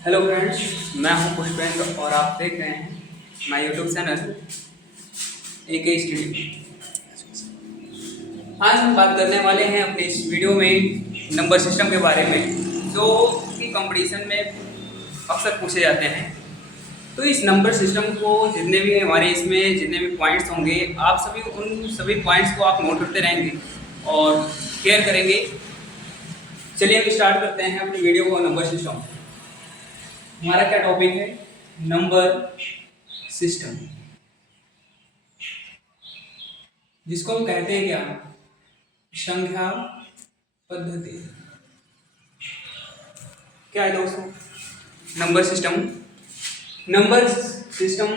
Hello friends, मैं हूं पुष्पेंद्र और आप देख रहे हैं my YouTube channel AK studio. आज हम बात करने वाले हैं अपने इस वीडियो में नंबर सिस्टम के बारे में, जो कि कंपटीशन में अक्सर पूछे जाते हैं। तो इस नंबर सिस्टम को जितने भी हमारे इसमें जितने भी पॉइंट्स होंगे, आप सभी उन सभी पॉइंट्स को आप नोट करते रहेंगे और केयर करेंगे। चलिए हम स्टार्ट करते हैं अपनी वीडियो को। नंबर सिस्टम हमारा क्या टॉपिक है? नंबर सिस्टम, जिसको हम कहते हैं क्या? संख्या पद्धति। क्या है दोस्तों नंबर सिस्टम? नंबर सिस्टम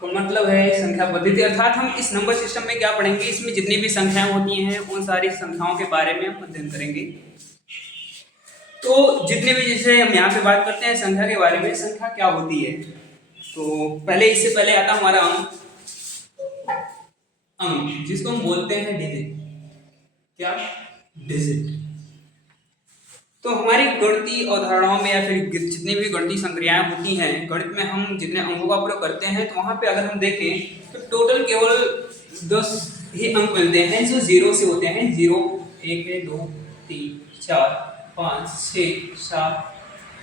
का मतलब है संख्या पद्धति, अर्थात हम इस नंबर सिस्टम में क्या पढ़ेंगे, इसमें जितनी भी संख्याएं होती हैं उन सारी संख्याओं के बारे में हम अध्ययन करेंगे। तो जितने भी, जैसे हम यहाँ पे बात करते हैं संख्या के बारे में, संख्या क्या होती है, तो पहले इससे पहले आता हमारा अंक, जिसको हम बोलते हैं डिजिट। क्या? डिजिट। तो हमारी गणितीय अवधारणाओं में या फिर जितनी भी गणितीय संक्रियाएं होती हैं गणित में, हम जितने अंकों का प्रयोग करते हैं, तो वहां पे अगर हम देखें तो टोटल केवल 10 ही अंक मिलते हैं जो जीरो से होते हैं। 0, 1, 2, 3, 4, 5, 6, 7,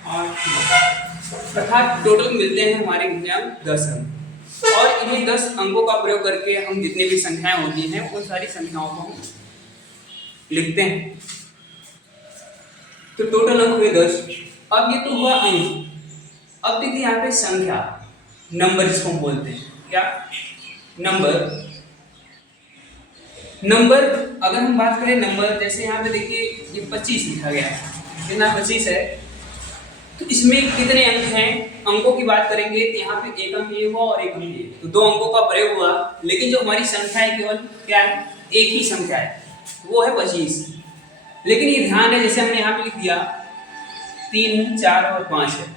8, 9, अर्थात टोटल मिलते हैं हमारे कितने अंक? 10 अंक। और इन्हीं 10 अंकों का प्रयोग करके हम जितनी भी संख्याएं होती हैं उन सारी संख्याओं को हम लिखते हैं। तो टोटल अंक हुए 10। अब ये तो हुआ अंक। अब देखिए यहाँ पे संख्या, नंबर जिसको हम बोलते हैं। क्या? नंबर। नंबर अगर हम बात करें नंबर, जैसे यहाँ पे देखिए ये 25 लिखा गया है। कितना? 25 है। तो इसमें कितने अंक हैं? अंकों की बात करेंगे तो यहाँ पे एक अंक ये हुआ और एक अंक ये, तो 2 अंकों का प्रयोग हुआ। लेकिन जो हमारी संख्या है केवल क्या है? एक ही संख्या है, वो है 25। लेकिन ये ध्यान है, जैसे हमने यहाँ पे लिख दिया 3, 4 और 5 है,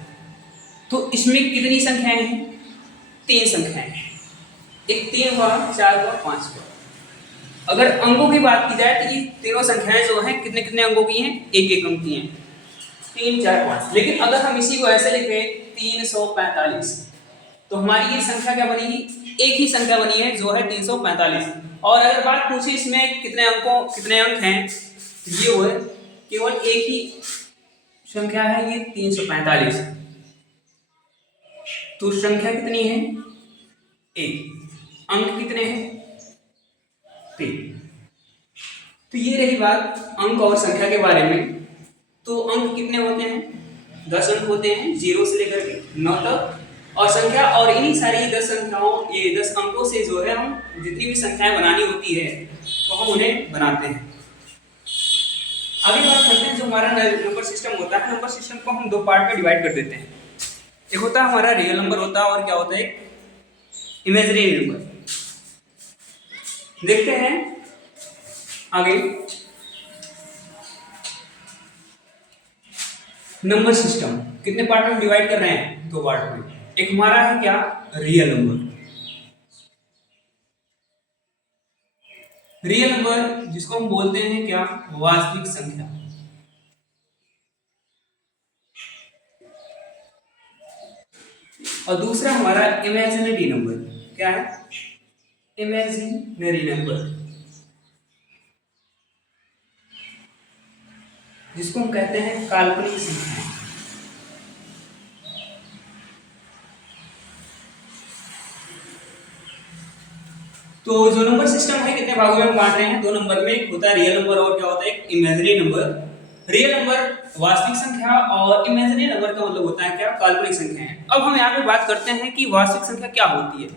तो इसमें कितनी संख्याएं हैं? 3 संख्याएं हैं। एक 3 हुआ, 4 हुआ, 5 हुआ। अगर अंकों की बात की जाए तो ये तीनों संख्याएं जो हैं कितने कितने अंकों की हैं? एक एक अंक की हैं। 3, 4, 5। लेकिन अगर हम इसी को ऐसे लिखें 345, तो हमारी ये संख्या क्या बनेगी? एक ही संख्या बनी है जो है 345। और अगर बात पूछे इसमें कितने अंक हैं, ये वो है केवल एक ही संख्या है, ये 345। तो संख्या कितनी है? एक। अंक कितने हैं? 3। तो ये रही बात अंक और संख्या के बारे में। तो अंक कितने होते हैं? 10 अंक होते हैं, 0 से लेकर के 9 तक। और संख्या, और इन्हीं सारी 10 संख्याओं, ये 10 अंकों से जो है हम जितनी भी संख्याएं बनानी होती है तो हम उन्हें बनाते हैं। आगे बात करते हैं जो हमारा नंबर सिस्टम होता है। नंबर सिस्टम को हम 2 पार्ट में डिवाइड कर देते हैं। एक होता है हमारा रियल नंबर होता है, और क्या होता है? Imaginary number. देखते हैं आगे। नंबर सिस्टम कितने पार्ट में डिवाइड कर रहे हैं? 2 पार्ट में। एक हमारा है क्या? Real number. रियल नंबर जिसको हम बोलते हैं क्या? वास्तविक संख्या। और दूसरा हमारा इमेजिनरी नंबर। क्या है? इमेजिनरी नंबर, जिसको हम कहते हैं काल्पनिक संख्या। तो जो नंबर सिस्टम है कितने भागों में हम बांट रहे हैं? 2 नंबर में। एक होता है रियल नंबर और क्या होता है? एक इमेजिनरी नंबर। रियल नंबर वास्तविक संख्या, और इमेजिनरी नंबर का मतलब होता है क्या? काल्पनिक संख्या। अब हम यहाँ पे बात करते हैं कि वास्तविक संख्या क्या होती है।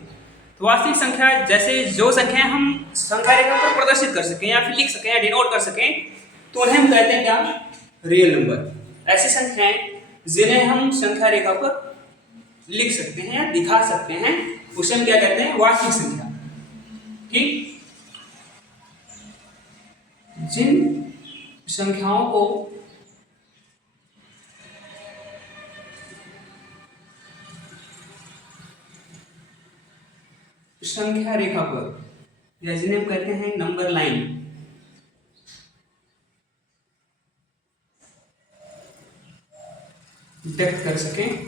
तो वास्तविक संख्या जैसे जो संख्या हम संख्या रेखा पर प्रदर्शित कर सकें या फिर लिख सकें या डिनोट कर सकें, तो उन्हें हम कहते हैं क्या? Real number. ऐसी संख्याएं जिन्हें हम संख्या रेखा पर लिख सकते हैं या दिखा सकते हैं, उसे हम क्या कहते हैं? वास्तविक संख्या। ठीक। जिन संख्याओं को संख्या रेखा पर, या जिन्हें हम कहते हैं नंबर लाइन, व्यक्त कर सकें,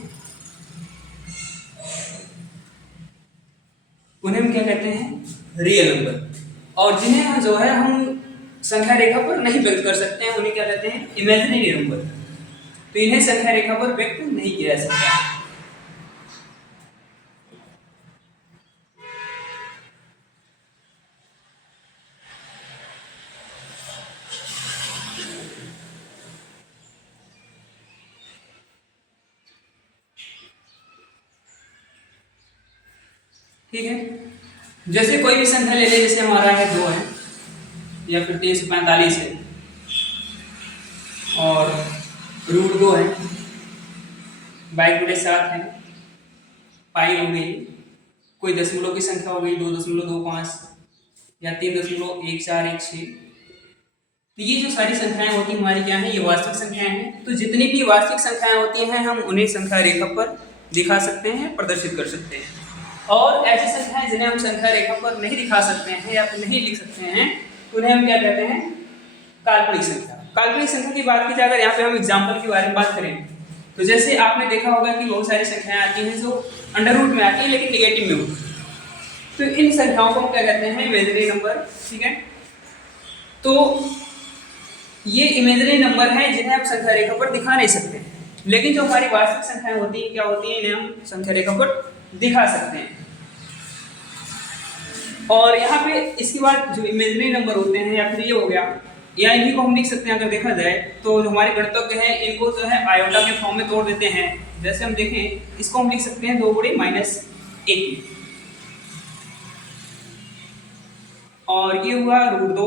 उन्हें हम क्या कहते हैं, रियल नंबर। और जिन्हें जो है हम संख्या रेखा पर नहीं व्यक्त कर सकते हैं, उन्हें क्या कहते हैं, इमेजिनरी नंबर। तो इन्हें संख्या रेखा पर व्यक्त नहीं किया जा सकता। ठीक है, जैसे कोई भी संख्या ले ले, जैसे हमारा है 2 है या फिर 345 है और √2 है, 22/7 है, पाई हो गई, कोई दशमलव की संख्या हो गई 2.25 या 3.1416। तो ये जो सारी संख्याएं होती हैं हमारी क्या है, ये वास्तविक संख्याएं हैं। तो जितनी भी वास्तविक संख्याएं होती हैं हम उन्हें संख्या रेखा पर दिखा सकते हैं, प्रदर्शित कर सकते हैं। और ऐसी संख्याएं जिन्हें हम संख्या रेखा पर नहीं दिखा सकते हैं या फिर नहीं लिख सकते हैं, उन्हें हम क्या कहते हैं, काल्पनिक संख्या। काल्पनिक संख्या की बात की जाए, अगर यहाँ पे हम एग्जाम्पल के बारे में बात करें, तो जैसे आपने देखा होगा कि बहुत सारी संख्याएं आती हैं जो अंडर रूट में आती हैं लेकिन निगेटिव में होती है। तो इन संख्याओं को हम क्या कहते हैं, इमेजिनरी नंबर। ठीक है, तो ये इमेजिनरी नंबर हैं जिन्हें हम संख्या रेखा पर दिखा नहीं सकते, लेकिन जो हमारी वास्तविक संख्याएं होती हैं क्या होती हैं, इन्हें हम संख्या रेखा पर दिखा सकते हैं। और यहाँ पे इसके बाद जो इमेजिनरी नंबर होते हैं या फिर ये हो गया, या इन्हीं को हम लिख सकते हैं। अगर देखा जाए तो जो हमारे गणितज्ञ हैं इनको जो है आयोटा के फॉर्म में तोड़ देते हैं। जैसे हम देखें, इसको हम लिख सकते हैं 2/-1 और ये हुआ √2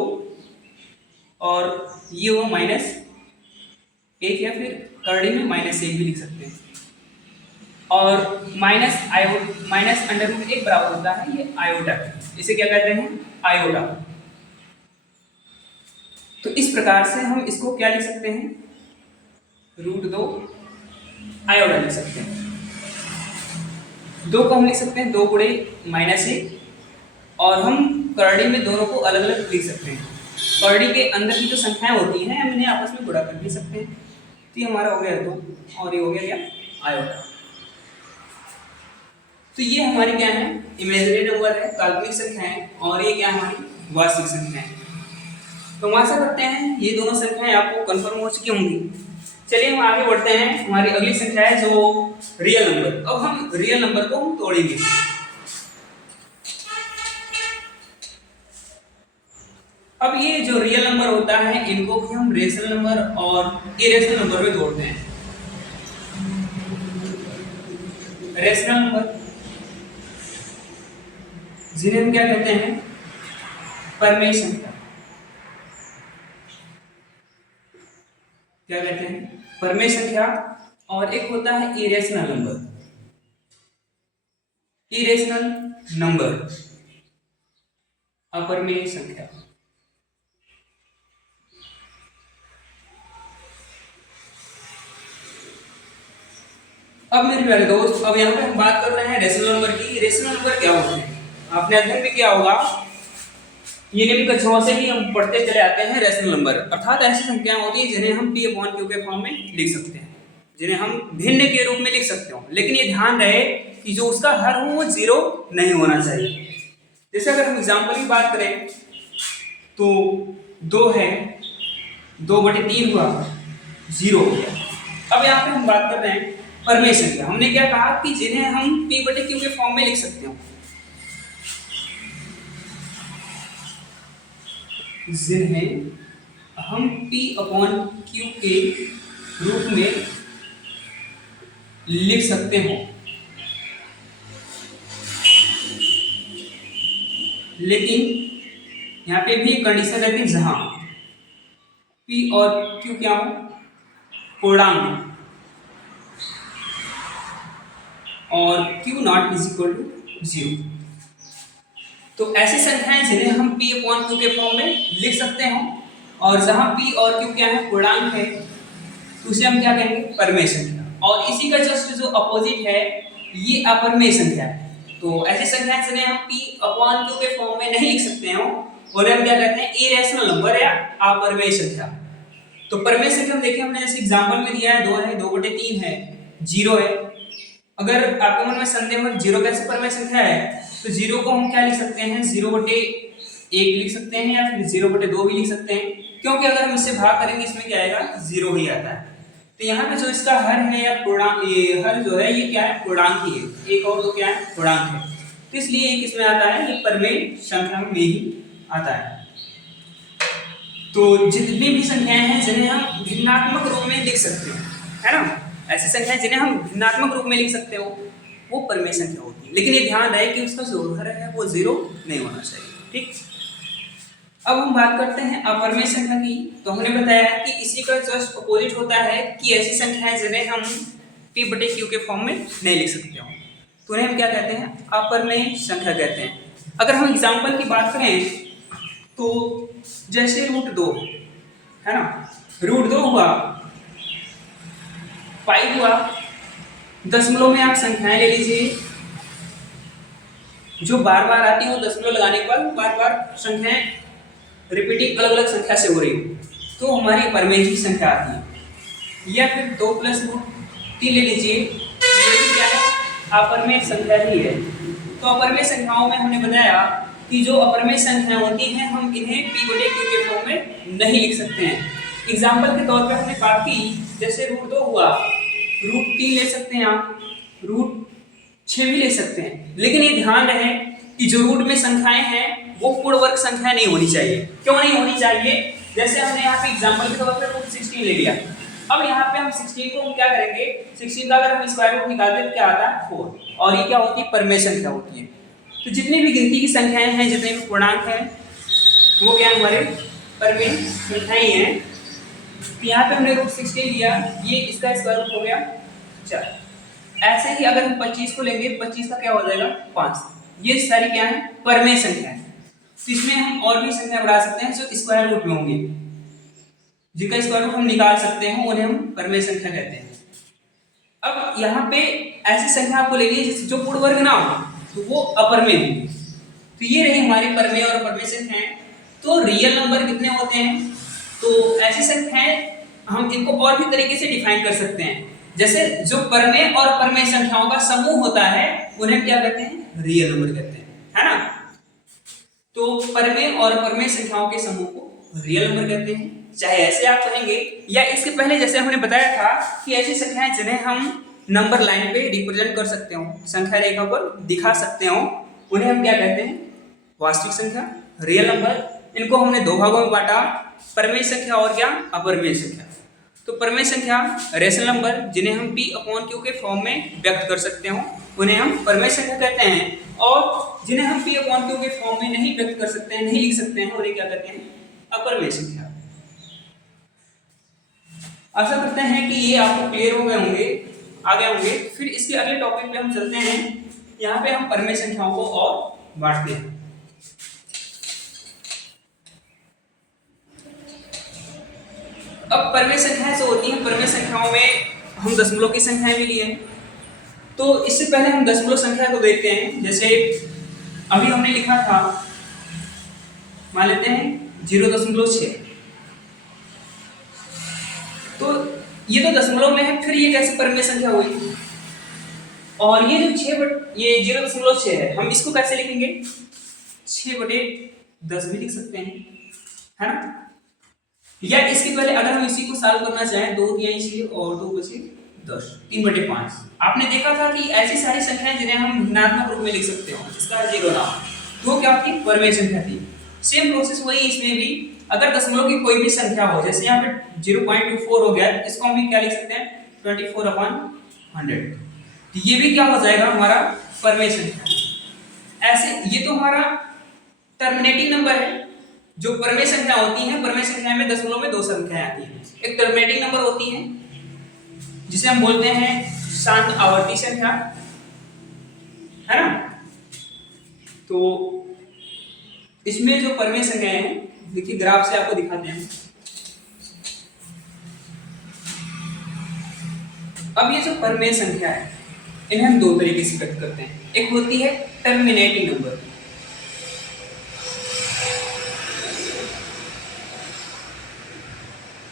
और ये हुआ -1 या फिर करड़ी में -1 भी लिख सकते हैं। और -√1 बराबर होता है ये आयोटा, इसे क्या कहते हैं, आयोटा। तो इस प्रकार से हम इसको क्या लिख सकते हैं, √2 आयोटा लिख सकते हैं। 2 को हम लिख सकते हैं 2/-1 और हम करड़ी में दोनों को अलग अलग लिख सकते हैं। करड़ी के अंदर की जो संख्याएं होती हैं हम इन्हें आपस में गुणा कर भी सकते हैं। तो ये हमारा हो गया 2 और ये हो गया क्या, आयोटा। तो ये हमारी क्या है, इमेजिनरी नंबर है, काल्पनिक संख्याएं, और ये क्या हमारी वास्तविक संख्याएं। तो हम आशा करते हैं ये दोनों संख्याएं आपको कंफर्म हो चुकी होंगी। चलिए हम आगे बढ़ते हैं, हमारी अगली संख्या है जो रियल नंबर। अब हम रियल नंबर को हम तोड़ेंगे। अब ये जो रियल नंबर होता है इनको भी हम रेशनल नंबर और इरेशनल नंबर में तोड़ते हैं। रेशनल नंबर जिन्हें हम क्या कहते हैं, परमेय संख्या। क्या कहते हैं, परमेय संख्या। और एक होता है इरेशनल नंबर। इरेशनल नंबर अपरमेय संख्या। अब मेरे प्यारे दोस्त, अब यहाँ पे हम बात कर रहे हैं रेशनल नंबर की। रेशनल नंबर क्या होते हैं, आपने अध्ययन भी किया होगा, ये निम्न कक्षाओं से ही हम पढ़ते चले आते हैं। रेशनल नंबर अर्थात ऐसी संख्याएं होती हैं जिन्हें हम P/Q के फॉर्म में लिख सकते हैं, जिन्हें हम भिन्न के रूप में लिख सकते हो, लेकिन ये ध्यान रहे कि जो उसका हर हो वो 0 नहीं होना चाहिए। जैसे अगर हम एग्जाम्पल की बात करें तो 2 है, 2/3 हुआ, 0 हो गया। अब यहाँ पे हम बात कर रहे हैं परमेय संख्या। हमने क्या कहा कि जिन्हें हम P/Q के फॉर्म में लिख सकते हो, जिन्हें हम P/Q के रूप में लिख सकते हो, लेकिन यहाँ पे भी कंडीशन रहती है जहां P और Q क्या हो, पूर्णांक, और Q≠0। तो ऐसी संख्याएं जिन्हें हम P/Q के फॉर्म में लिख सकते हो और जहां P और Q क्या है, पूर्णांक है, तो उसे हम क्या कहेंगे, परमेय संख्या। और इसी का जस्ट जो अपोजिट है ये अपरमेय संख्या है। तो ऐसी संख्याएं जिन्हें हम P/Q के फॉर्म में नहीं लिख सकते हो उन्हें हम क्या कहते हैं, इरेशनल नंबर या अपरमेय संख्या। तो परमेय संख्या हम देखिए, हमने जैसे एग्जांपल में दिया है 2 है, 2/3 है, जीरो है। अगर आपके मन में संदेह हो जीरो कैसे परमेय संख्या है, तो जीरो को हम क्या लिख सकते हैं, 0/1 लिख सकते हैं या फिर 0/2 भी लिख सकते हैं, क्योंकि अगर हम इससे भाग करेंगे इसमें क्या आएगा, जीरो ही आता है। तो यहाँ पे जो इसका हर है या पूर्णांक, ये हर जो है ये क्या है, पूर्णांक ही है। एक और दो क्या है, पूर्णांक है, तो इसलिए एक इसमें आता है, ये परमेय संख्या में ही आता है। तो जितनी भी संख्याएं हैं जिन्हें हम भिन्नात्मक रूप में लिख सकते हैं, है ना, ऐसी संख्याएं जिन्हें हम भिन्नात्मक रूप में लिख सकते हो वो परमेय संख्या होती है। लेकिन ये ध्यान रहे कि उसका जो हर है वो जीरो नहीं होना चाहिए। ठीक, अब हम बात करते हैं अपरमेय संख्या की। तो हमने बताया कि इसी का जस्ट अपोजिट होता है कि ऐसी संख्याएं जिन्हें हम p/q के फॉर्म में नहीं लिख सकते हो, तो उन्हें हम क्या कहते हैं, अपरमेय संख्या कहते हैं। अगर हम एग्जाम्पल की बात करें तो जैसे √2 है ना, √2 हुआ, पाई हुआ, दशमलव में आप संख्याएं ले लीजिए जो बार बार आती हो, दशमलव लगाने के बाद बार बार संख्याएं रिपीटिंग अलग अलग संख्या से हो रही हो, तो हमारी परमेय की संख्या आती है। या फिर 2 + √3 ले लीजिए, ये भी क्या है, अपरमेय संख्या ही है। तो अपरमेय संख्याओं में हमने बताया कि जो अपरमेय संख्या होती हैं हम इन्हें p/q के फॉर्म में नहीं लिख सकते हैं। एग्जाम्पल के तौर पे हमने बात की, जैसे √2 हुआ, √3 ले सकते हैं आप, √6 भी ले सकते हैं, लेकिन ये ध्यान रहे कि जो रूट में संख्याएं हैं वो पूर्ण वर्ग संख्या नहीं होनी चाहिए। क्यों नहीं होनी चाहिए, जैसे हमने यहाँ पे एग्जाम्पल के तौर पे √16 ले लिया, अब यहाँ पे हम 16 को हम क्या करेंगे, 16 का अगर हम स्क्वायर रूट निकालते हैं तो क्या आता है, 4, और ये क्या होती है, परमेय संख्या होती है। तो जितनी भी गिनती की संख्याएं हैं, जितने भी पूर्णांक हैं, वो क्या हमारे परमेय संख्याएं ही हैं। तो यहाँ पे हमने √16 लिया, ये इसका स्क्वायर रूट हो गया 4। ऐसे ही अगर हम 25 को लेंगे, 25 का क्या हो जाएगा, 5। ये सारी क्या है, परमेय संख्या है। तो इसमें हम और भी संख्या बढ़ा सकते हैं जो स्क्वायर रूट में होंगी, जिनका स्क्वायर रूट हम निकाल सकते हैं, उन्हें हम परमेय संख्या कहते हैं। अब यहाँ पे ऐसी संख्या आपको लेनी है जो पूर्ण वर्ग ना हो, तो वो अपरमेय होंगी। तो ये रही हमारी परमेय और अपरमेय संख्याएं। तो रियल नंबर कितने होते हैं, तो ऐसी संख्याएं हम इनको और भी तरीके से डिफाइन कर सकते हैं। जैसे जो परमेय और अपरमेय संख्याओं का समूह होता है उन्हें क्या कहते हैं, रियल नंबर कहते हैं, है ना। तो परमेय और अपरमेय संख्याओं के समूह को रियल नंबर कहते हैं। चाहे ऐसे आप कहेंगे, या इसके पहले जैसे हमने बताया था कि ऐसी संख्याएं जिन्हें हम नंबर लाइन पे रिप्रेजेंट कर सकते हो, संख्या रेखा पर दिखा सकते हो, उन्हें हम क्या कहते हैं, वास्तविक संख्या, रियल नंबर। इनको हमने दो भागों में बांटा, परमेय संख्या और क्या, अपरमेय संख्या। तो परमेय संख्या रेशनल नंबर जिन्हें हम p/q के फॉर्म में व्यक्त कर सकते हो, उन्हें हम परमेय संख्या कहते हैं। और जिन्हें हम p/q के फॉर्म में नहीं व्यक्त कर सकते हैं, नहीं लिख सकते हैं, उन्हें क्या कहते हैं, अपरमेय संख्या। आशा करते हैं कि ये आपको क्लियर हो गए होंगे, आ गए होंगे। फिर इसके अगले टॉपिक पे हम चलते हैं। यहाँ पे हम परमेय संख्याओं को और बांटते हैं। अब परमेय संख्याएं जो होती हैं, परमेय संख्याओं में हम दशमलव की संख्याएं भी लिए, तो इससे पहले हम दशमलव संख्या को देखते हैं। जैसे अभी हमने लिखा था, मान लेते हैं 0.6, तो ये तो दशमलव में है, फिर ये कैसे परमेय संख्या हुई। और ये जो 0.6 है, हम इसको कैसे लिखेंगे, 6/10 भी लिख सकते हैं, है ना। या इसके पहले अगर हम इसी को सॉल्व करना चाहें, 2 दिया इसलिए और 2 बचे 10, 3/5। आपने देखा था कि ऐसी सारी संख्याएं जिन्हें हम भिन्नात्मक रूप में लिख सकते हो, जिसका अर्थ 0 ना हो, तो क्या आपकी परमेय संख्या थी। सेम प्रोसेस वही इसमें भी, अगर दशमलव की कोई भी संख्या हो, जैसे यहाँ पे 0.24 हो गया, इसको हम क्या लिख सकते हैं, 24/100। तो ये भी क्या हो जाएगा, हमारा परमेय संख्या। ऐसे ये तो हमारा टर्मिनेटिंग नंबर है। जो परमेय संख्या होती है, परमेय संख्या में दशमलव में 2 संख्याएं आती हैं। एक टर्मिनेटिंग नंबर होती है जिसे हम बोलते हैं शांत आवर्ती संख्या, है ना। तो इसमें जो परमेय संख्याएं हैं, देखिए ग्राफ से आपको दिखाते हैं। अब ये जो परमेय संख्या है, इन्हें हम 2 तरीके से व्यक्त करते हैं। एक होती है टर्मिनेटिंग नंबर,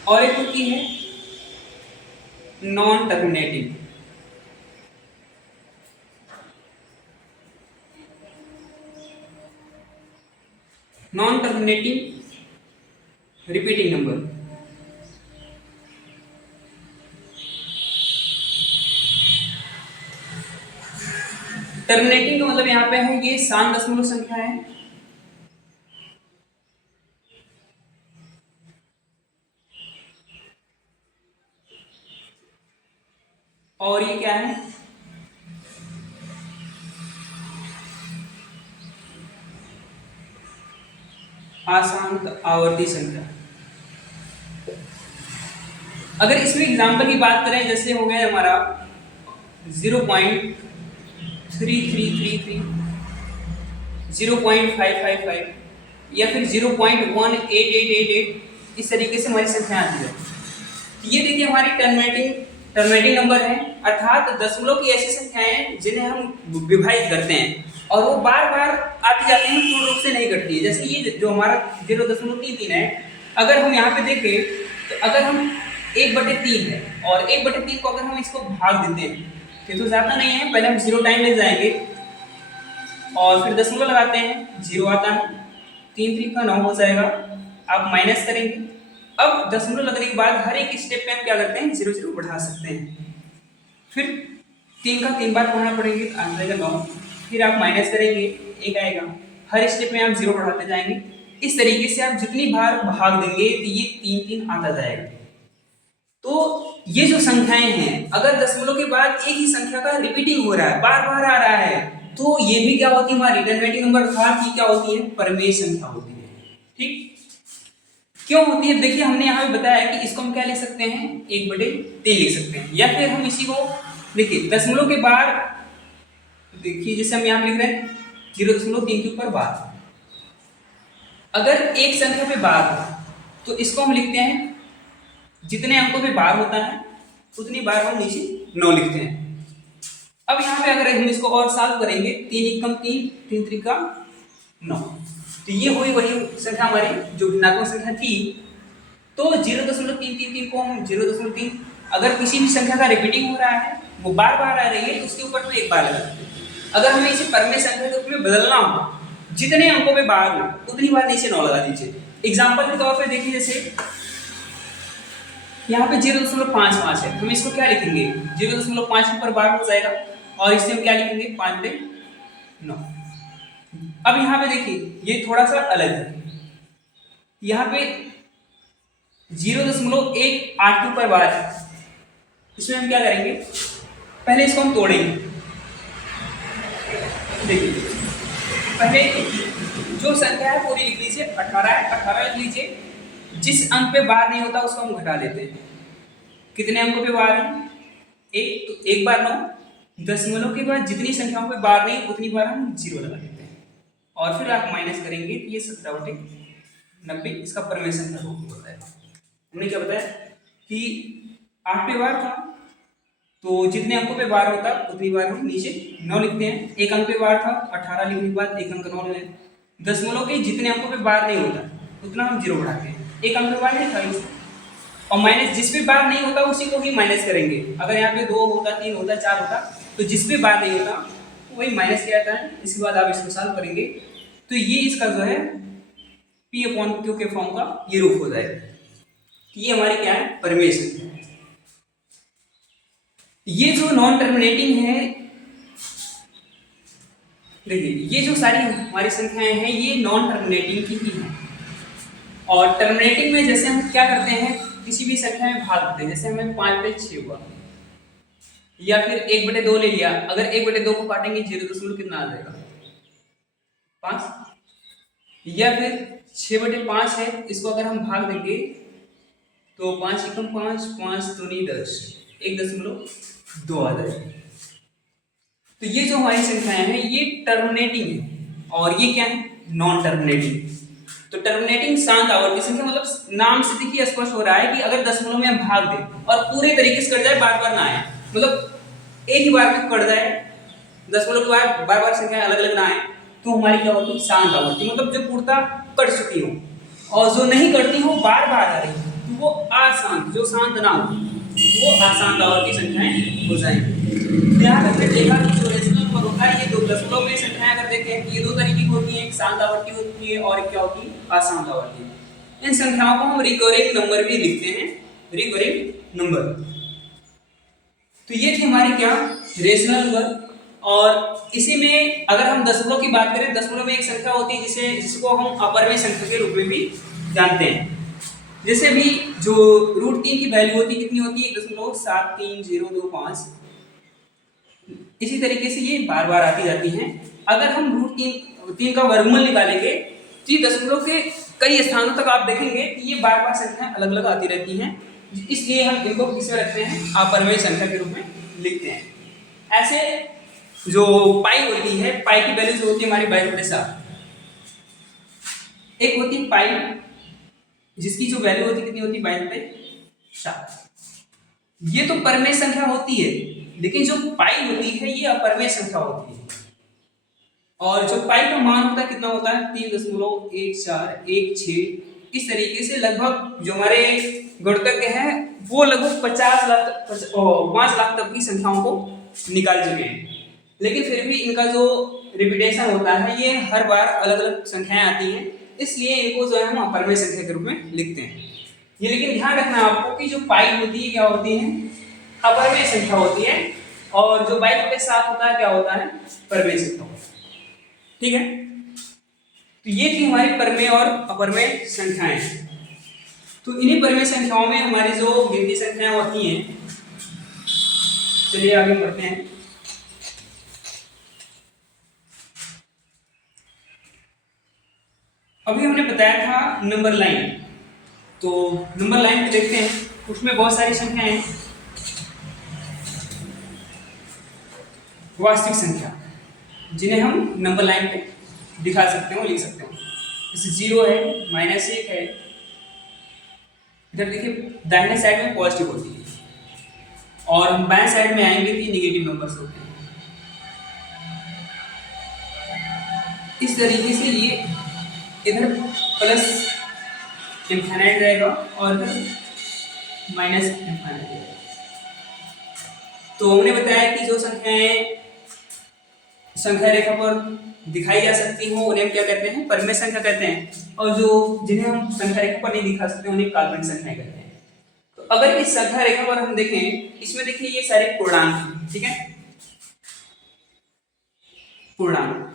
और एक होती है non terminating. Non terminating repeating number. Terminating का मतलब यहाँ पे है ये शांत दशमलव संख्या है, और ये क्या है, अशांत आवर्ती संख्या। अगर इसमें एग्जाम्पल की बात करें, जैसे हो गया हमारा 0.3333, 0.555 या फिर 0.18888, इस तरीके से हमारी संख्या आती है। तो ये देखिए हमारी टर्मिनेटिंग नंबर है, अर्थात दशमलव की ऐसी संख्याएं जिन्हें हम विभाजित करते हैं और वो बार बार आती जाती हैं, पूर्ण रूप से नहीं घटती है। जैसे ये जो हमारा 0.33 है, अगर हम यहाँ पे देखें तो अगर हम 1/3 है और 1/3 को अगर हम इसको भाग देते हैं तो ज़्यादा नहीं है, पहले हम 0 टाइम ले जाएंगे और फिर दशमलव लगाते हैं, 0 आता है, 3 3 का 9 हो जाएगा। आप माइनस करेंगे, अब दशमलव लगने के बाद हर एक स्टेप पे हम क्या करते हैं, 0 0 बढ़ा सकते हैं, फिर 3 का 3 बार पढ़ना पड़ेंगे, आ जाएगा 9, फिर आप माइनस करेंगे, 1 आएगा, हर स्टेप में आप 0 बढ़ाते जाएंगे। इस तरीके से आप जितनी बार भाग देंगे तो ये 3 3 आता जाएगा। तो ये जो संख्याएं हैं, अगर दशमलव के बाद एक ही संख्या का रिपीटिंग हो रहा है, बार बार आ रहा है, तो ये भी क्या होती है, हमारी टर्मिनेटिंग नंबर अर्थात ये क्या होती है, परमेय संख्या होती है। ठीक क्यों होती है, देखिए हमने यहाँ पे बताया कि इसको हम क्या लिख सकते हैं, 1/3 लिख सकते हैं, या फिर हम इसी को देखिए दशमलव के बाद, देखिए जैसे हम यहाँ लिख रहे हैं 0.3 के ऊपर बार, अगर एक संख्या पे बार हो तो इसको हम लिखते हैं, जितने अंकों पे बार होता है उतनी बार हम नीचे 9 लिखते हैं। अब यहाँ पे अगर हम इसको और सॉल्व करेंगे, 3 एकम 3, 3 त्रिका 9, तो ये हुई वही संख्या हमारी जो भिन्नात्मक संख्या थी। तो 0.333 को हम 0.3, अगर किसी भी संख्या का रिपीटिंग हो रहा है, वो बार बार आ रही है, उसके ऊपर तो एक बार लगा देते हैं। अगर हमें इसे परमेय संख्या के रूप में बदलना हो, जितने अंकों पे बार हो उतनी बार नीचे 9 लगा दीजिए। एग्जाम्पल के तौर पर देखिए, जैसे यहाँ पे 0.55 है, हम इसको क्या लिखेंगे, 0.5 के ऊपर बार हो जाएगा और इससे हम क्या लिखेंगे, 5/9। अब यहाँ पे देखिए ये थोड़ा सा अलग है, यहाँ पे 0.18 के ऊपर बार है, इसमें हम क्या करेंगे, पहले इसको हम तोड़ेंगे। देखिए पहले जो संख्या है पूरी लिख लीजिए, 18 है, 18 लिख लीजिए, जिस अंक पे बार नहीं होता उसको हम घटा लेते हैं। कितने अंकों पे बार है, एक, तो 1 बार 9, दशमलव के बाद जितनी संख्याओं पे बार नहीं उतनी बार हम 0 लगा देते हैं, और फिर आप माइनस करेंगे तो ये 17/90 इसका परमेय संख्या होता है। हमने क्या बताया कि 8 पे बार था, तो जितने अंकों पे बार होता उतनी बार हम नीचे 9 लिखते हैं। एक अंक पे बार था, 18 लिखने के बाद एक अंक 9 ले, दशमलव के जितने अंकों पे बार नहीं होता उतना हम 0 बढ़ाते हैं। एक अंक पे बार है 28, और माइनस जिस पे बार नहीं होता उसी को ही माइनस करेंगे। अगर यहाँ पे 2 होता, 3 होता, 4 होता, तो जिस पे बार नहीं होता तो वही माइनस किया जाता है। इसके बाद आप इसको सॉल्व करेंगे तो ये इसका जो है P/Q के फॉर्म का ये रूप हो जाएगा। ये हमारी क्या है, परमेय संख्या। ये जो नॉन टर्मिनेटिंग है, देखिए ये जो सारी हमारी संख्याएं हैं ये नॉन टर्मिनेटिंग की ही हैं। और टर्मिनेटिंग में जैसे हम क्या करते हैं, किसी भी संख्या में भाग देते हैं, जैसे हमें 5/6 हुआ, या फिर 1/2 ले लिया, अगर 1/2 को काटेंगे 0 कितना आ जाएगा, 5, या फिर 6/5 है, इसको अगर हम भाग देंगे तो 5 एकम 5, 5 दूनी 10, 1.2 आ जाएगा। तो ये जो हमारी संख्याएं हैं ये टर्मिनेटिंग है, और ये क्या है, नॉन टर्मिनेटिंग। तो टर्मिनेटिंग शांत आवर्ती संख्या, मतलब नाम से देखिए स्पष्ट हो रहा है कि अगर दशमलव में हम भाग दें और पूरे तरीके से कट जाए, बार बार ना आए, मतलब एक ही बार में कट जाए, दशमलव के बाद बार बार संख्याएं अलग अलग ना आए, तो हमारी क्या होती है, शांत आवर्ती, मतलब जो पूर्णता कट चुकी हो। और जो नहीं कटती हो, बार बार आ रही, तो वो अशांत, जो शांत ना हो वो अशांत आवर्ती संख्याएं हो जाएंगी। यहाँ पे देखा कि जो रेशनल नंबर होता है ये 2 दशमलव में संख्याएं अगर देखें तो ये दो तरीके की होती हैं, एक शांत आवर्ती होती है और एक क्या होती है, अशांत आवर्ती। इन संख्याओं को हम रिकरिंग नंबर भी लिखते हैं, रिकरिंग नंबर। तो ये थी हमारी क्या, रेशनल नंबर। और इसी में अगर हम दशमलव की बात करें, दशमलव में एक संख्या होती है जिसको हम अपरमेय संख्या के रूप में भी जानते हैं। जैसे भी जो √3 की वैल्यू होती है कितनी होती है, 1.73025। इसी तरीके से ये बार बार आती जाती हैं। अगर हम √3 का वर्गमूल निकालेंगे तो ये दशमलव के कई स्थानों तक आप देखेंगे कि ये बार बार संख्या अलग अलग आती रहती हैं, इसलिए हम इनको किसमें रखते हैं, अपरमेय संख्या के रूप में लिखते हैं। ऐसे जो पाई होती है, पाई की वैल्यू जो होती है हमारी 22/7। एक होती है पाई जिसकी जो वैल्यू होती है कितनी होती है, 22/7। ये तो परमेय संख्या होती है, लेकिन जो पाई होती है ये अपरमेय संख्या होती है। और जो पाई का मान होता है कितना होता है, 3.1416। इस तरीके से लगभग जो हमारे गणितज्ञ हैं वो लगभग 5 लाख तक की संख्याओं को निकाल चुके हैं। लेकिन फिर भी इनका जो रिपीटेशन होता है ये हर बार अलग अलग संख्याएं आती हैं, इसलिए इनको जो है हम अपरमेय संख्या के रूप में लिखते हैं। ये लेकिन ध्यान रखना आपको कि जो पाई होती है क्या होती है, अपरमेय संख्या होती है, और जो 22/7 होता है क्या होता है, परमेय संख्या होता है। ठीक है, तो ये थी हमारी परमेय और अपरमेय संख्याएं। तो इन्हीं परमेय संख्याओं में हमारी जो गिनती संख्याएं होती हैं, चलिए आगे बढ़ते हैं। अभी हमने बताया था नंबर लाइन, तो नंबर लाइन पे देखते हैं, उसमें बहुत सारी संख्याएं हैं। वास्तविक संख्या जिन्हें हम नंबर लाइन पे दिखा सकते हो, लिख सकते हो, जैसे 0 है, -1 है। इधर देखिए दाहिने साइड में पॉजिटिव होती है और हम बाएं साइड में आएंगे तो निगेटिव नंबर्स होते हैं। इस तरीके से ये इधर प्लस इनफाइनाइट रहेगा और इधर माइनस इनफाइनाइट रहेगा। तो हमने बताया कि जो संख्याएं संख्या रेखा पर दिखाई जा सकती हो उन्हें क्या कहते हैं, परमेय संख्या कहते हैं, और जो जिन्हें हम संख्या रेखा पर नहीं दिखा सकते उन्हें काल्पनिक संख्याएं कहते हैं। तो अगर इस संख्या रेखा पर हम देखें, इसमें देखिए ये सारे पूर्णांक हैं, ठीक है, पूर्णांक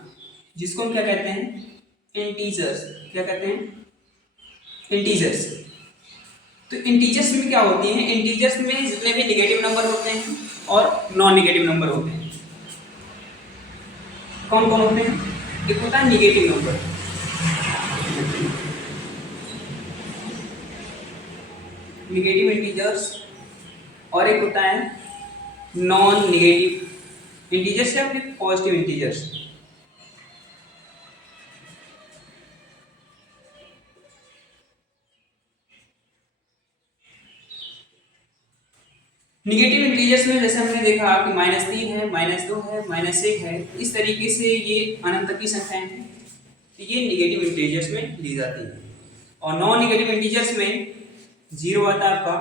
जिसको हम क्या कहते हैं, इंटीजर्स। क्या कहते हैं, इंटीजर्स। तो इंटीजर्स में क्या होती है, इंटीजर्स में जितने भी नेगेटिव नंबर होते हैं और नॉन नेगेटिव नंबर होते हैं। कौन कौन होते हैं, एक होता है नेगेटिव नंबर, नेगेटिव इंटीजर्स, और एक होता है नॉन नेगेटिव इंटीजर्स या फिर पॉजिटिव इंटीजर्स। निगेटिव इंटीजर्स में जैसे हमने देखा कि -3 है, -2 है, -1 है, इस तरीके से ये अनंत की संख्याएं हैं, तो ये निगेटिव इंटीजर्स में ली जाती है। और नॉन निगेटिव इंटीजर्स में 0 आता है आपका,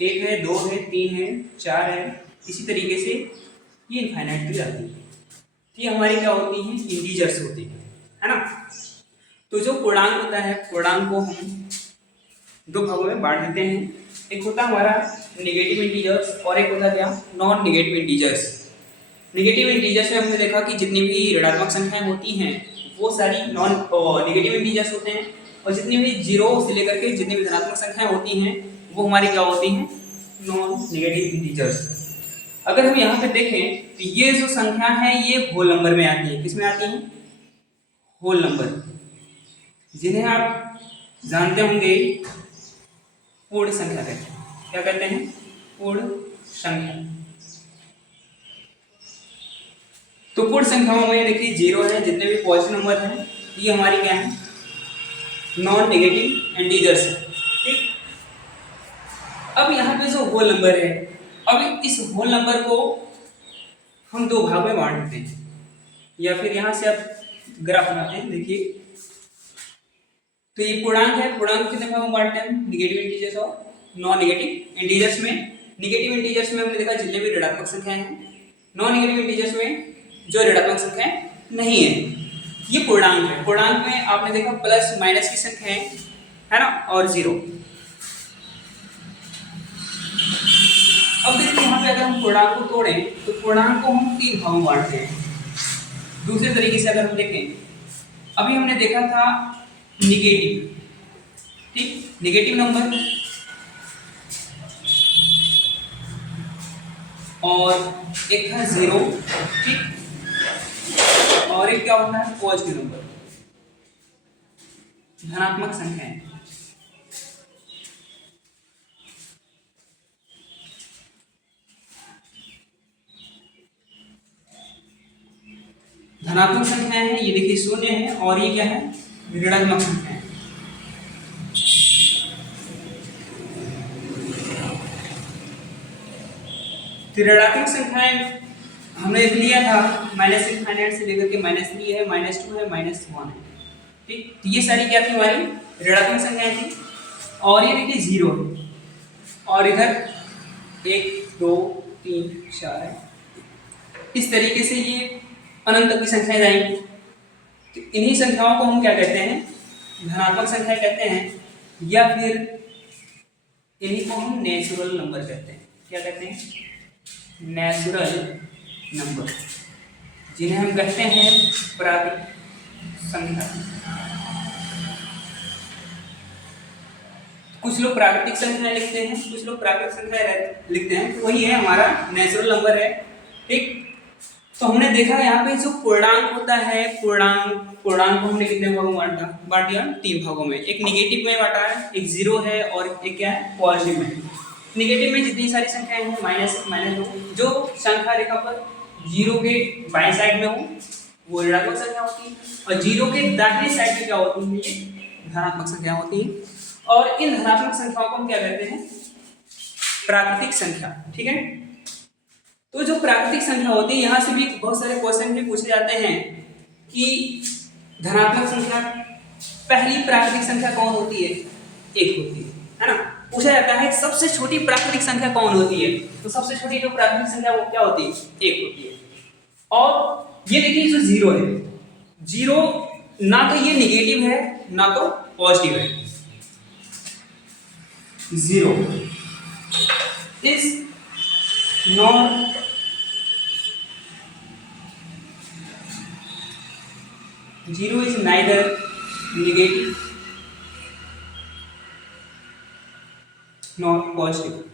1 है, 2 है, 3 है, 4 है, इसी तरीके से ये इनफाइनाइट भी आती है। तो ये हमारी क्या होती हैं, इंटीजर्स होती है ना। तो जो पूर्णांक होता है, पूर्णांक को हम दो भागों में बांट देते हैं, एक होता है हमारा नेगेटिव इंटीजर्स और एक होता है क्या, non negative integers. Negative integers में हमने देखा कि जितनी भी ऋणात्मक संख्याएं होती हैं वो सारी नॉन नेगेटिव इंटीजर्स होते हैं, और जितनी भी 0 से लेकर के जितनी भी धनात्मक संख्याएं होती हैं वो हमारी क्या होती हैं, नॉन नेगेटिव इंटीजर्स। अगर हम यहाँ पे देखें तो ये जो संख्या है ये होल नंबर में आती है, किसमें आती है, होल नंबर, जिन्हें आप जानते होंगे पूर्ण संख्या कहते हैं। क्या कहते हैं, पूर्ण संख्या। तो पूर्ण संख्याओं में देखिए 0 है, जितने भी पॉजिटिव नंबर हैं ये हमारी क्या है, नॉन नेगेटिव इंटीजर्स है, ठीक। अब यहाँ पे जो होल नंबर है, अब इस होल नंबर को हम दो भाग में बांट देते हैं, या फिर यहाँ से आप ग्राफ बनाते हैं, देखिए। तो ये पूर्णांक है, पूर्णांक कितने भागों में बांटते हैं, नेगेटिव इंटीजर्स और नॉन नेगेटिव इंटीजर्स में। नेगेटिव इंटीजर्स में हमने देखा जितने भी ऋणात्मक संख्याएं हैं, नॉन नेगेटिव इंटीजर्स में जो ऋणात्मक संख्या नहीं है। ये पूर्णांक है। पूर्णांक में आपने देखा प्लस माइनस की संख्या है ना, और जीरो। अब देखिए यहाँ पे अगर हम पूर्णांक को तोड़ें तो पूर्णांक को हम 3 भागों में बांटते हैं। दूसरे तरीके से अगर हम देखें, अभी हमने देखा था निगेटिव, ठीक, निगेटिव नंबर, और एक था जीरो, ठीक, और एक क्या होता है पॉजिटिव नंबर, धनात्मक संख्याएं। धनात्मक संख्याएं हैं, ये देखिए शून्य है, और ये क्या है ऋणात्मक संख्याएं। ऋणात्मक संख्याएं हमने लिया था -∞ से लेकर के -3 है, -2 है, -1 है, ठीक। तो ये सारी क्या थी हमारी ऋणात्मक संख्याएं थी। और ये देखिए जीरो है, और इधर 1 2 3 4 है। इस तरीके से ये अनंत तक की संख्याएं जाएंगी। तो इन्हीं संख्याओं को हम क्या कहते हैं, धनात्मक संख्याएं कहते हैं, या फिर इन्हीं को हम नेचुरल नंबर कहते हैं। क्या कहते हैं, नेचुरल नंबर, जिन्हें हम कहते हैं प्राकृतिक संख्या। कुछ लोग प्राकृतिक संख्या लिखते हैं, कुछ लोग प्राकृतिक संख्या लिखते हैं, तो वही है हमारा नेचुरल नंबर है, ठीक। तो हमने देखा यहाँ पे जो पूर्णांक होता है, पूर्णांक को हमने कितने भागों में बांट दिया, 3 भागों में। एक निगेटिव में बांटा है, एक जीरो है, और एक क्या है पॉजिटिव में। निगेटिव में जितनी सारी संख्याएं हैं -1 -2, जो संख्या रेखा पर जीरो के बाएं साइड में हो वो ऋणात्मक संख्या होती है, और जीरो के दाहिने साइड में क्या होती है, ये धनात्मक संख्या होती है। और इन धनात्मक संख्याओं को हम क्या कहते हैं, प्राकृतिक संख्या, ठीक है। तो जो प्राकृतिक संख्या होती है, यहाँ से भी बहुत सारे क्वेश्चन भी पूछे जाते हैं कि धनात्मक संख्या पहली प्राकृतिक संख्या कौन होती है, 1 होती है ना। पूछा जाता है सबसे छोटी प्राकृतिक संख्या कौन होती है, तो सबसे छोटी जो प्राकृतिक संख्या वो क्या होती है, 1 होती है। और ये देखिए जो जीरो है, जीरो ना तो ये निगेटिव है ना तो पॉजिटिव है, zero is not zero is neither negative not positive.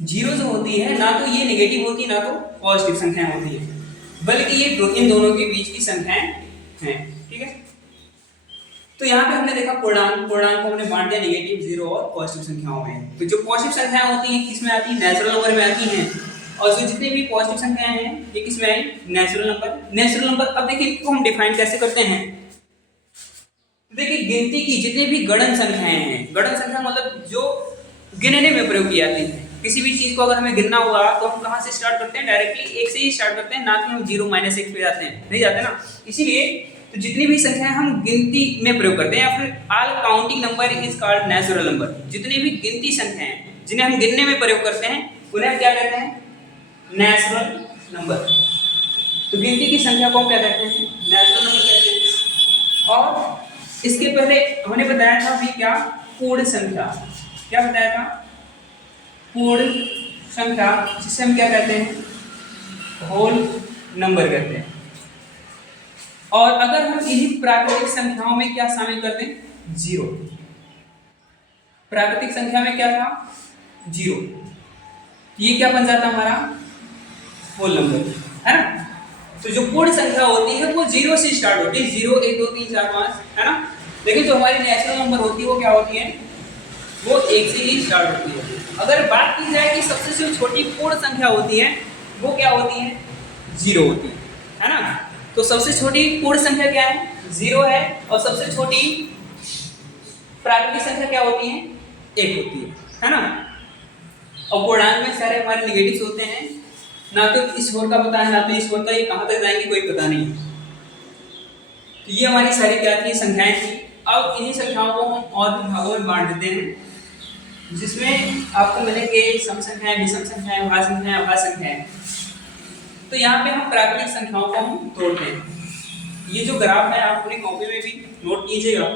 Zero जो होती है ना तो ये नेगेटिव होती है ना तो पॉजिटिव संख्याएं होती है, बल्कि ये इन दोनों के बीच की संख्याएं हैं, ठीक है। तो यहाँ पे हमने देखा पूर्णांक को हमने बांट दिया निगेटिव, जीरो और पॉजिटिव संख्याओं में। तो जो पॉजिटिव संख्याएं होती हैं किसमें आती है, नेचुरल नंबर में आती हैं, और जो जितनी भी पॉजिटिव संख्याएं हैं ये किसमें आई, नेचुरल नंबर। नेचुरल नंबर अब देखिए इनको हम डिफाइन कैसे करते हैं, देखिए गिनती की जितनी भी गणन संख्याएं हैं, गणन संख्या मतलब जो गिनने में प्रयोग की जाती है। किसी भी चीज को अगर हमें गिनना हुआ तो हम कहाँ से स्टार्ट करते हैं, डायरेक्टली 1 से ही स्टार्ट करते हैं, ना कि हम 0 -1 पे जाते हैं, नहीं जाते ना। इसीलिए तो जितनी भी संख्याएं हम गिनती में प्रयोग करते हैं, या फिर all counting number is called natural number. जितनी भी गिनती संख्याएं जिन्हें हम गिनने में प्रयोग करते हैं उन्हें हम क्या कहते हैं, नेचुरल नंबर। तो गिनती की संख्या को हम क्या कहते हैं, नेचुरल नंबर कहते हैं। और इसके पहले हमने बताया था अभी क्या, पूर्ण संख्या। क्या बताया था, पूर्ण संख्या, जिसे हम क्या कहते हैं, होल नंबर कहते हैं। और अगर हम इन्हीं प्राकृतिक संख्याओं में क्या शामिल करते हैं, जीरो। प्राकृतिक संख्या में क्या था, जीरो, ये क्या बन जाता हमारा, होल नंबर, है ना। तो जो पूर्ण संख्या होती है वो 0 से स्टार्ट होती है, 0 1 2 3 4 5, है ना। लेकिन जो हमारी नेचुरल नंबर होती है वो क्या होती है, वो 1 से ही स्टार्ट होती है। अगर बात की जाए कि सबसे जो छोटी पूर्ण संख्या होती है वो क्या होती है, 0 होती है ना। तो सबसे छोटी पूर्ण संख्या क्या है, 0 है, और सबसे छोटी प्राकृतिक संख्या क्या होती है, 1 होती है ना। और पूर्णांक में सारे हमारे नेगेटिव्स होते हैं, ना तो इस ओर का पता है ना तो इस ओर का, ये कहाँ तक जाएंगे कोई पता नहीं। तो ये हमारी सारी क्या थी, संख्याएं थी। अब इन्हीं संख्याओं को हम और भी भागों में बांट देते हैं, जिसमें आपको मिलेंगे सम संख्याएं, विषम संख्याएं, भाज्य संख्याएं, अभाज्य संख्याएं। तो यहाँ पे हम प्राकृतिक संख्याओं को हम तोड़ते हैं। ये जो ग्राफ है आप अपनी कॉपी में भी नोट कीजिएगा।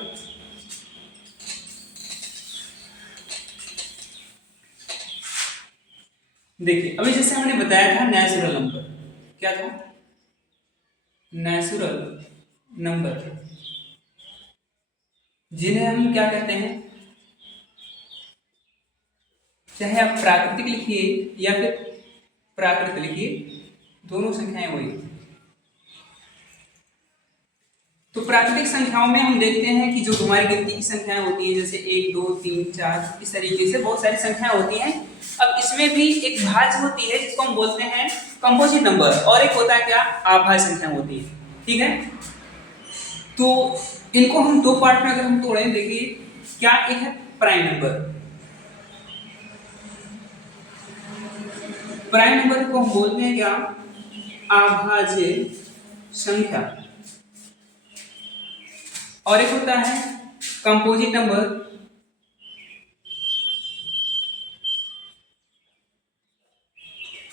देखिए अभी जैसे हमने बताया था नेचुरल नंबर, क्या था? नेचुरल नंबर, जिन्हें हम क्या कहते हैं, चाहे आप प्राकृतिक लिखिए या फिर प्राकृत लिखिए, दोनों संख्याएं वही। तो प्राकृतिक संख्याओं में हम देखते हैं कि जो हमारी गिनती की संख्याएं होती हैं, जैसे 1 2 3 4 इस तरीके से बहुत सारी संख्याएं होती हैं। अब इसमें भी एक भाज्य होती है जिसको हम बोलते हैं कंपोजिट नंबर, और एक होता है क्या, आभाज्य संख्या होती है। ठीक है, तो इनको हम दो पार्ट में अगर हम तोड़ें, देखिए क्या, एक है प्राइम नंबर। प्राइम नंबर को हम बोलते हैं क्या, आभाज्य संख्या, और एक होता है कंपोजिट नंबर।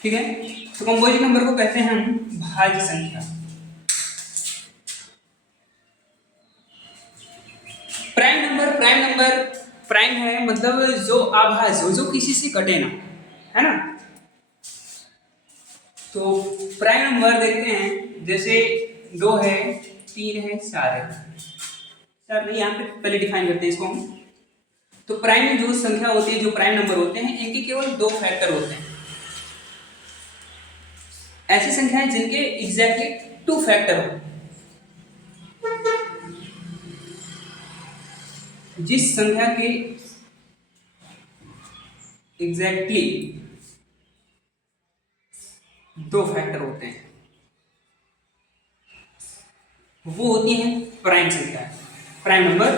ठीक है, तो कंपोजिट नंबर को कहते हैं हम भाज्य संख्या। प्राइम नंबर प्राइम है मतलब जो आभाज्य हो, जो किसी से कटे ना, है ना। तो प्राइम नंबर देखते हैं, जैसे 2 है, 3 है, 4 है। 4 नहीं, यहाँ पे पहले डिफाइन करते हैं इसको हम। तो प्राइम में जो संख्या होती है, जो प्राइम नंबर होते हैं, इनके केवल 2 फैक्टर होते हैं। ऐसी संख्याएं जिनके एग्जैक्टली 2 फैक्टर हो। जिस संख्या के एग्जैक्टली 2 फैक्टर होते हैं वो होती है प्राइम संख्या, प्राइम नंबर।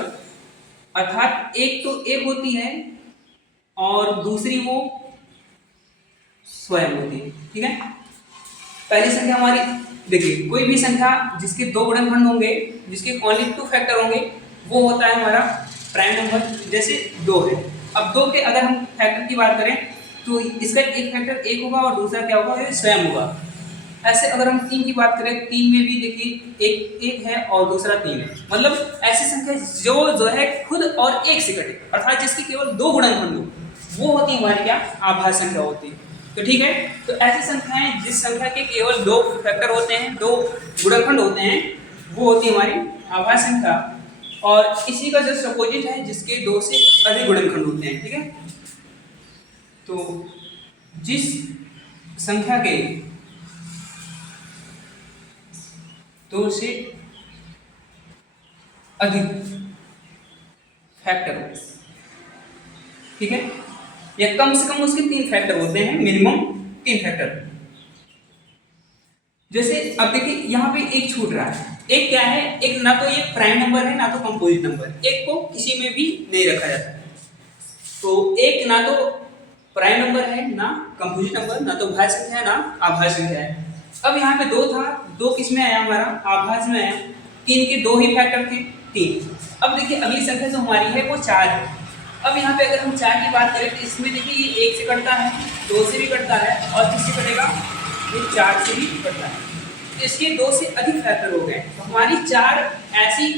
अर्थात एक तो एक होती है और दूसरी वो स्वयं होती है। ठीक है, पहली संख्या हमारी, देखिए कोई भी संख्या जिसके 2 गुणनखंड होंगे, जिसके ओनली 2 फैक्टर होंगे, वो होता है हमारा प्राइम नंबर। जैसे 2 है, अब 2 के अगर हम फैक्टर की बात करें तो इसका एक फैक्टर 1 होगा और दूसरा क्या होगा, ये स्वयं होगा। ऐसे अगर हम 3 की बात करें, 3 में भी देखिए एक है और दूसरा 3 है। मतलब ऐसी संख्या जो है खुद और एक से कटे, अर्थात जिसकी केवल 2 गुणनखंड हो, वो होती है हमारी क्या, आभाज्य संख्या होती है। तो ठीक है, तो ऐसी संख्याएं जिस संख्या के केवल 2 फैक्टर होते हैं, 2 गुणनखंड होते हैं, वो होती है हमारी आभाज्य संख्या। और इसी का जस्ट अपोजिट है जिसके 2 से अधिक गुणनखंड होते हैं। ठीक है, तो जिस संख्या के 2 से अधिक फैक्टर होते हैं, ठीक है, या कम से कम उसके 3 फैक्टर होते हैं, मिनिमम 3 फैक्टर। जैसे अब देखिए यहाँ पे एक छूट रहा है, एक क्या है, एक ना तो ये प्राइम नंबर है ना तो कंपोजिट नंबर, एक को किसी में भी नहीं रखा जाता। तो एक ना तो प्राइम नंबर है, ना कंपोजिट नंबर, ना तो भाज्य संख्या है, ना आभाज्य संख्या है। अब यहाँ पे 2 था, 2 किस में आया, हमारा आभाज्य में आया। 3 के 2 ही फैक्टर थे, 3। अब देखिए अगली संख्या जो हमारी है वो 4 है। अब यहाँ पे अगर हम 4 की बात करें तो इसमें देखिए ये 1 से कटता है, 2 से भी कटता है, और किससे कटेगा, ये 4 से भी कटता है। इसके 2 से अधिक फैक्टर हो गए, तो हमारी 4 ऐसी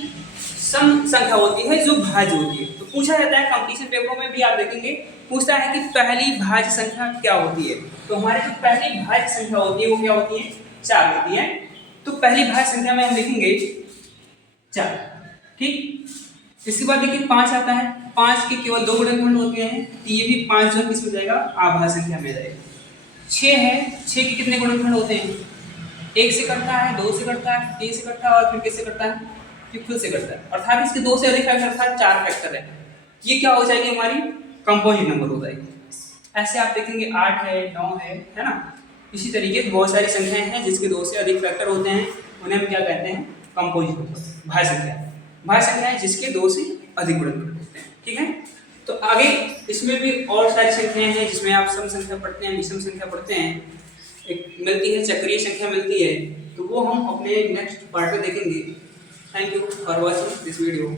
सम संख्या होती है जो भाज्य होती है। तो पूछा जाता है कंपटीशन पेपरों में भी, आप देखेंगे पूछता है कि पहली भाज्य संख्या क्या होती है। तो हमारी जो पहली भाज्य संख्या होती है वो क्या होती है, 4 होती है। तो पहली भाज्य संख्या में हम लिखेंगे 4। ठीक, इसके बाद देखिए 5 आता है, 5 के केवल 2 गुणनखंड होते हैं, तो ये भी 5 जो किस में जाएगा, आभाज्य संख्या में जाएगा। 6 है, 6 के कितने गुणनखंड होते हैं, 1 से कटता है, 2 से कटता है, 3 से कटता है, और फिर किससे कटता है, फिर खुद से कटता है। अर्थात इसके 2 से अधिक फैक्टर, अर्थात 4 फैक्टर है। ये क्या हो जाएगी, हमारी कंपोजिट नंबर हो जाएगी। ऐसे आप देखेंगे 8 है, 9 है ना। इसी तरीके से बहुत सारी संख्याएं हैं जिसके 2 से अधिक फैक्टर होते हैं, उन्हें हम क्या कहते हैं, कंपोजिट नंबर, भाज्य संख्या। भाज्य संख्या है जिसके 2 से अधिक गुणनखंड होते हैं। ठीक है, तो आगे इसमें भी और सारी संख्याएं हैं जिसमें आप सम संख्या पढ़ते हैं, विषम संख्या पढ़ते हैं, एक मिलती है चक्रीय संख्या मिलती है, तो वो हम अपने नेक्स्ट पार्ट में देखेंगे। Thank you for watching this video.